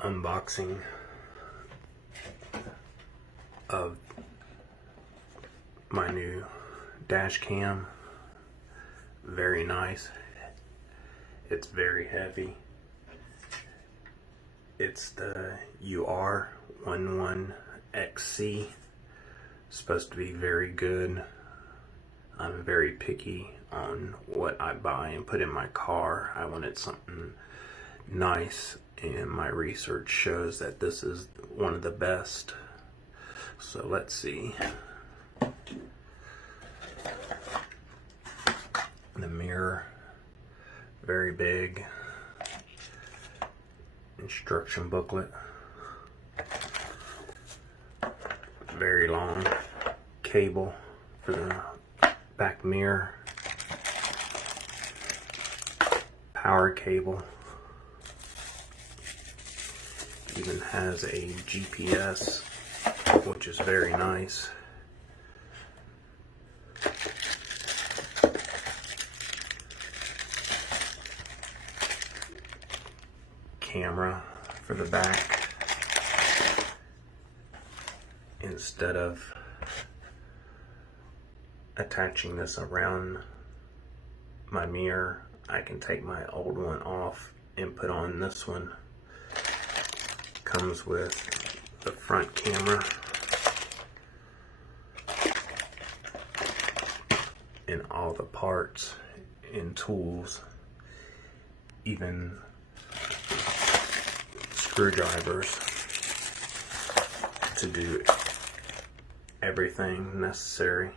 unboxing of my new dash cam. Very nice. It's very heavy. It's the URVOLAX. Supposed to be very good. I'm very picky on what I buy and put in my car. I wanted something nice, and my research shows that this is one of the best. So let's see. The mirror, very big. Instruction booklet, very long cable for the back mirror, power cable, even has a GPS, which is very nice. Camera for the back. Instead of attaching this around my mirror, I can take my old one off and put on this one. Comes with the front camera and all the parts and tools, even screwdrivers to do everything necessary.